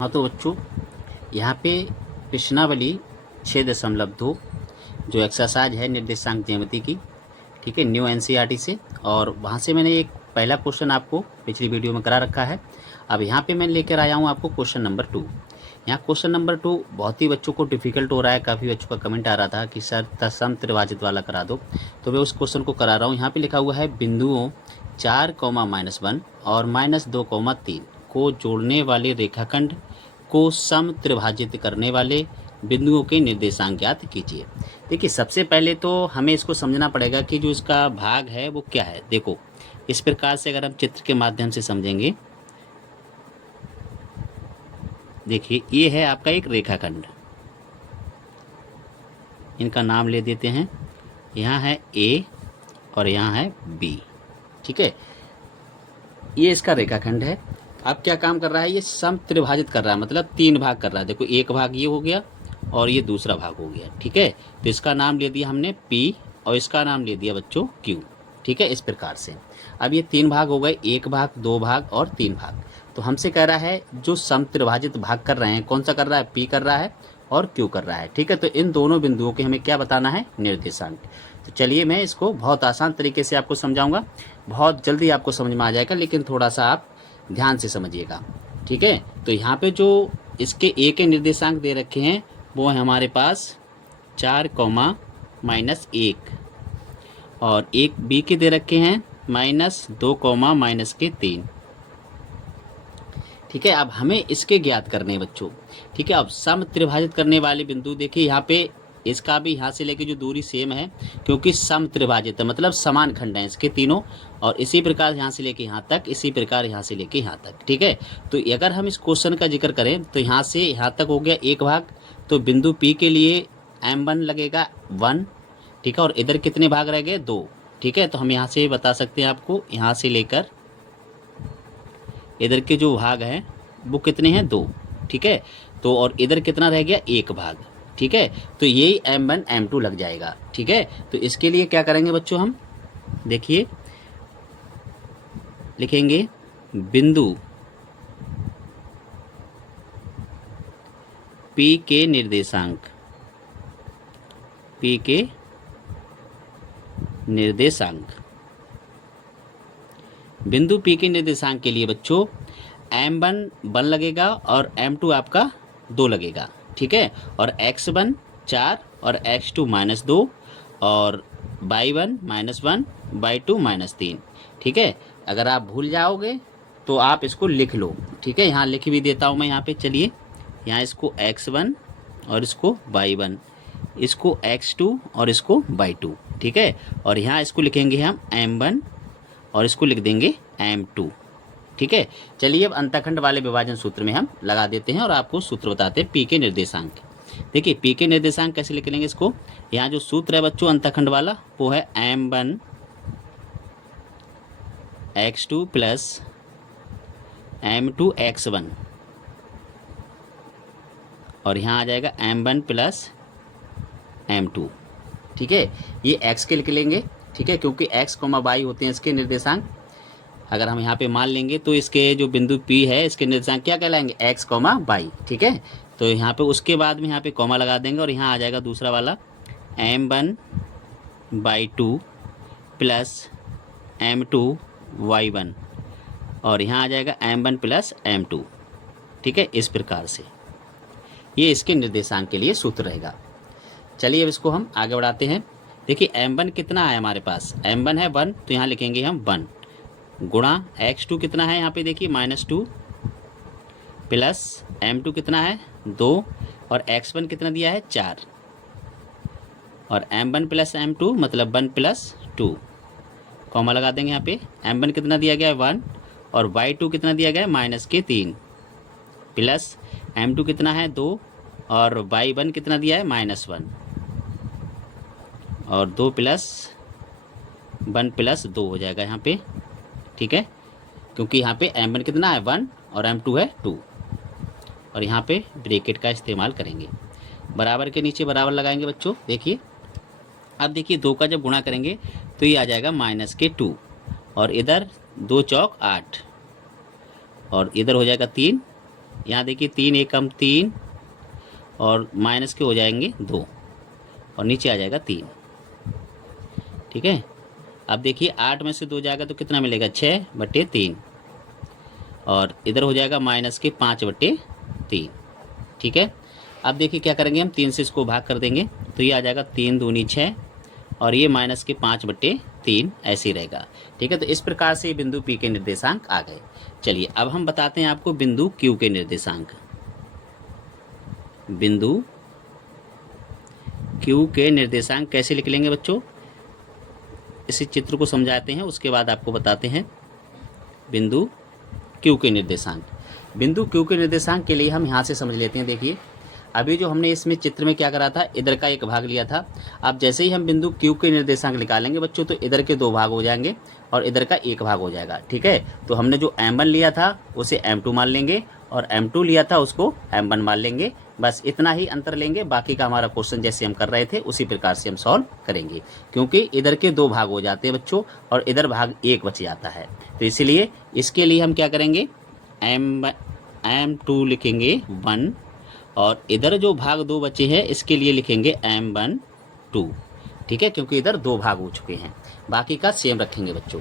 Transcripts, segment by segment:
हाँ तो बच्चों, यहाँ पे प्रश्नावली 6.2 जो एक्सरसाइज है निर्देशांक ज्यामिति की, ठीक है, न्यू एनसीईआरटी से। और वहाँ से मैंने एक पहला क्वेश्चन आपको पिछली वीडियो में करा रखा है। अब यहाँ पे मैं लेकर आया हूँ आपको क्वेश्चन नंबर 2। यहाँ क्वेश्चन नंबर 2 बहुत ही बच्चों को डिफिकल्ट हो रहा है। काफ़ी बच्चों का कमेंट आ रहा था कि सर सम त्रिभाजित वाला करा दो, तो मैं उस क्वेश्चन को करा रहा हूँ। यहाँ पे लिखा हुआ है बिंदुओं 4, -1 और -2, 3 को जोड़ने वाले रेखाखंड को सम त्रिभाजित करने वाले बिंदुओं के निर्देशांक ज्ञात कीजिए। देखिए, सबसे पहले तो हमें इसको समझना पड़ेगा कि जो इसका भाग है वो क्या है। देखो, इस प्रकार से अगर हम चित्र के माध्यम से समझेंगे, देखिए ये है आपका एक रेखाखंड, इनका नाम ले देते हैं। यहाँ है ए और यहाँ है बी, ठीक है। ये इसका रेखाखंड है। अब क्या काम कर रहा है, ये सम त्रिभाजित कर रहा है, मतलब 3 भाग कर रहा है। देखो, एक भाग ये हो गया और ये दूसरा भाग हो गया, ठीक है। तो इसका नाम ले दिया हमने पी और इसका नाम ले दिया बच्चों क्यू, ठीक है, इस प्रकार से। अब ये 3 भाग हो गए, 1 भाग, 2 भाग और 3 भाग। तो हमसे कह रहा है जो सम त्रिभाजित भाग कर रहे हैं, कौन सा कर रहा है, पी कर रहा है और क्यू कर रहा है, ठीक है। तो इन दोनों बिंदुओं के हमें क्या बताना है, निर्देशांक। तो चलिए मैं इसको बहुत आसान तरीके से आपको समझाऊंगा, बहुत जल्दी आपको समझ में आ जाएगा, लेकिन थोड़ा सा आप ध्यान से समझिएगा, ठीक है। तो यहाँ पे जो इसके ए के निर्देशांक दे रखे हैं वो है हमारे पास 4, -1 और एक बी के दे रखे हैं -2, -3, ठीक है। अब हमें इसके ज्ञात करने हैं बच्चों, ठीक है। अब सम त्रिभाजित करने वाले बिंदु देखिए, यहाँ पे इसका भी यहाँ से लेके जो दूरी सेम है, क्योंकि सम त्रिभाजित है, मतलब समान खंड हैं इसके तीनों। और इसी प्रकार यहाँ से लेके यहाँ तक, इसी प्रकार यहाँ से लेके यहाँ तक, ठीक है। तो अगर हम इस क्वेश्चन का जिक्र करें तो यहाँ से यहाँ तक हो गया 1 भाग, तो बिंदु पी के लिए m1 लगेगा 1, ठीक है। और इधर कितने भाग रह गए, 2, ठीक है। तो हम यहाँ से बता सकते हैं आपको, यहाँ से लेकर इधर के जो भाग हैं वो कितने हैं, 2, ठीक है। तो और इधर कितना रह गया, 1 भाग, ठीक है। तो यही m1 m2 लग जाएगा, ठीक है। तो इसके लिए क्या करेंगे बच्चों, हम देखिए लिखेंगे बिंदु P के निर्देशांक, P के निर्देशांक, बिंदु P के निर्देशांक के लिए बच्चों m1 1 लगेगा और m2 आपका 2 लगेगा, ठीक है। और x1 4 और x2 -2 और y1 -1, y2 -3, ठीक है। अगर आप भूल जाओगे तो आप इसको लिख लो, ठीक है। यहाँ लिख भी देता हूँ मैं, यहाँ पे चलिए, यहाँ इसको x1 और इसको y1, इसको x2 और इसको y2, ठीक है। और यहाँ इसको लिखेंगे हम m1 और इसको लिख देंगे m2, ठीक है। चलिए अब अंतःखंड वाले विभाजन सूत्र में हम लगा देते हैं और आपको सूत्र बताते हैं पी के निर्देशांक। देखिए, पी के निर्देशांक कैसे लिख लेंगे इसको, यहाँ जो सूत्र है बच्चों अंतःखंड वाला वो है m1 x2 plus m2 x1, और यहाँ आ जाएगा m1 प्लस m2, ठीक है। ये x के लिख लेंगे, ठीक है, क्योंकि x, y होते हैं इसके निर्देशांक। अगर हम यहाँ पे मान लेंगे तो इसके जो बिंदु P है इसके निर्देशांक क्या कहलाएंगे, x, y, ठीक है। तो यहाँ पे उसके बाद में यहाँ पे कॉमा लगा देंगे और यहाँ आ जाएगा दूसरा वाला m1/2 प्लस m2/y1, और यहाँ आ जाएगा m1 प्लस m2, ठीक है। इस प्रकार से ये इसके निर्देशांक के लिए सूत्र रहेगा। चलिए अब इसको हम आगे बढ़ाते हैं। देखिए m1 कितना है हमारे पास, m1 है 1, तो यहाँ लिखेंगे हम 1 गुणा x2 कितना है, यहाँ पे देखिए -2 प्लस m2 कितना है 2 और x1 कितना दिया है 4, और m1 प्लस m2 मतलब 1 प्लस 2, कॉमा लगा देंगे यहाँ पे। m1 कितना दिया गया है 1 और y2 कितना दिया गया है -3 प्लस m2 कितना है 2 और y1 कितना दिया है -1, और 2 प्लस 1 प्लस 2 हो जाएगा यहाँ पे, ठीक है। क्योंकि यहाँ पे m1 कितना है 1 और m2 है 2, और यहाँ पे ब्रैकेट का इस्तेमाल करेंगे, बराबर के नीचे बराबर लगाएंगे बच्चों। देखिए, अब देखिए 2 का जब गुणा करेंगे तो ये आ जाएगा -2, और इधर 2 चौक 8, और इधर हो जाएगा 3 यहाँ देखिए 3 एकम 3 और माइनस के हो जाएंगे 2 और नीचे आ जाएगा 3। ठीक है, अब देखिए 8 में से 2 जाएगा तो कितना मिलेगा 6/3 और इधर हो जाएगा माइनस के 5/3। ठीक है, अब देखिए क्या करेंगे हम 3 से इसको भाग कर देंगे तो ये आ जाएगा 3 दूनी 6 और ये माइनस के 5/3 ऐसे ही रहेगा। ठीक है, तो इस प्रकार से बिंदु P के निर्देशांक आ गए। चलिए अब हम बताते हैं आपको बिंदु Q के निर्देशांक। बिंदु Q के निर्देशांक कैसे लिख लेंगे बच्चों, इसी चित्र को समझाते हैं उसके बाद आपको बताते हैं बिंदु Q के निर्देशांक। बिंदु Q के निर्देशांक के लिए हम यहाँ से समझ लेते हैं। देखिए अभी जो हमने इसमें चित्र में क्या करा था, इधर का एक भाग लिया था। अब जैसे ही हम बिंदु Q के निर्देशांक निकालेंगे बच्चों तो इधर के 2 भाग हो जाएंगे और इधर का 1 भाग हो जाएगा। ठीक है, तो हमने जो M1 लिया था उसे M2 मान लेंगे और M2 लिया था उसको M1 मान लेंगे। बस इतना ही अंतर लेंगे, बाकी का हमारा क्वेश्चन जैसे हम कर रहे थे उसी प्रकार से हम सॉल्व करेंगे, क्योंकि इधर के 2 भाग हो जाते हैं बच्चों और इधर भाग 1 बच जाता है। तो इसलिए इसके लिए हम क्या करेंगे, M2 लिखेंगे 1 और इधर जो भाग 2 बचे हैं इसके लिए लिखेंगे M1 2। ठीक है, क्योंकि इधर 2 भाग हो चुके हैं, बाकी का सेम रखेंगे बच्चों।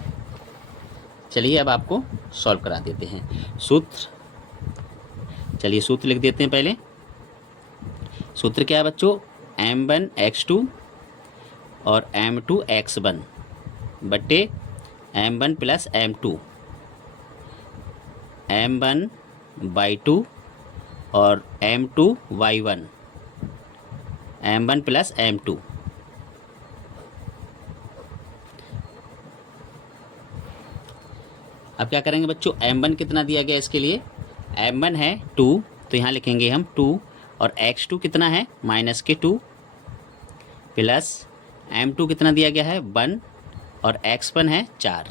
चलिए अब आपको सॉल्व करा देते हैं। सूत्र, चलिए सूत्र लिख देते हैं पहले। सूत्र क्या है बच्चों, M1 x2 और M2 x1 बट्टे M1 प्लस M2, M1/2 और M2/1, M1 प्लस M2। अब क्या करेंगे बच्चों, M1 कितना दिया गया इसके लिए, M1 है 2 तो यहाँ लिखेंगे हम 2 और x2 कितना है -2 प्लस M2 कितना दिया गया है 1 और x1 है 4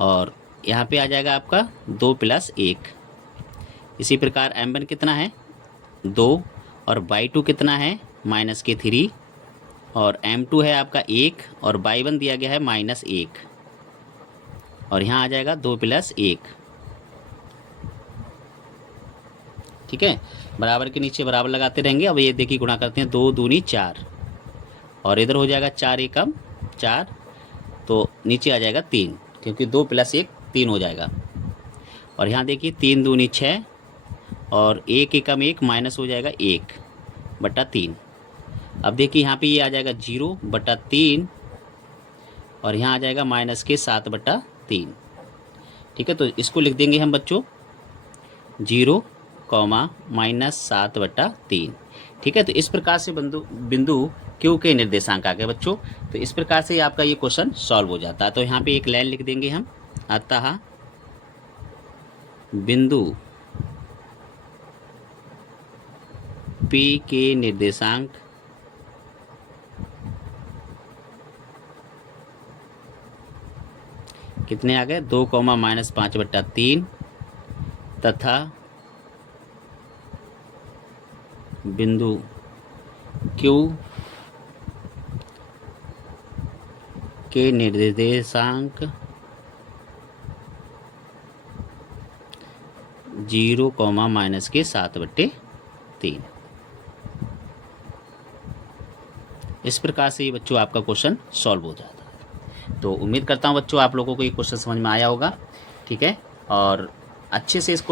और यहाँ पे आ जाएगा आपका 2 + 1। इसी प्रकार M1 कितना है 2 और y2 कितना है -3 और M2 है आपका 1 और y1 दिया गया है -1 और यहाँ आ जाएगा 2 + 1। ठीक है, बराबर के नीचे बराबर लगाते रहेंगे। अब ये देखिए गुणा करते हैं, 2 दूनी 4 और इधर हो जाएगा 4 एकम 4 तो नीचे आ जाएगा 3, क्योंकि 2 + 1 3 हो जाएगा। और यहाँ देखिए 3 दूनी 6 और 1 एकम 1 माइनस हो जाएगा 1/3। अब देखिए यहाँ पे ये आ जाएगा 0/3 और यहाँ आ जाएगा -7/3। ठीक है, तो इसको लिख देंगे हम बच्चों 0, -7/3। ठीक है, तो इस प्रकार से बिंदु Q के निर्देशांक आ गए बच्चों। तो इस प्रकार से आपका ये क्वेश्चन सॉल्व हो जाता है। तो यहाँ पे एक लाइन लिख देंगे हम, अतः बिंदु P के निर्देशांक कितने आ गए, 2, -5/3 तथा बिंदु Q के निर्देशांक 0, -7/3। इस प्रकार से ये बच्चों आपका क्वेश्चन सॉल्व हो जाता है। तो उम्मीद करता हूँ बच्चों आप लोगों को ये क्वेश्चन समझ में आया होगा। ठीक है, और अच्छे से इसको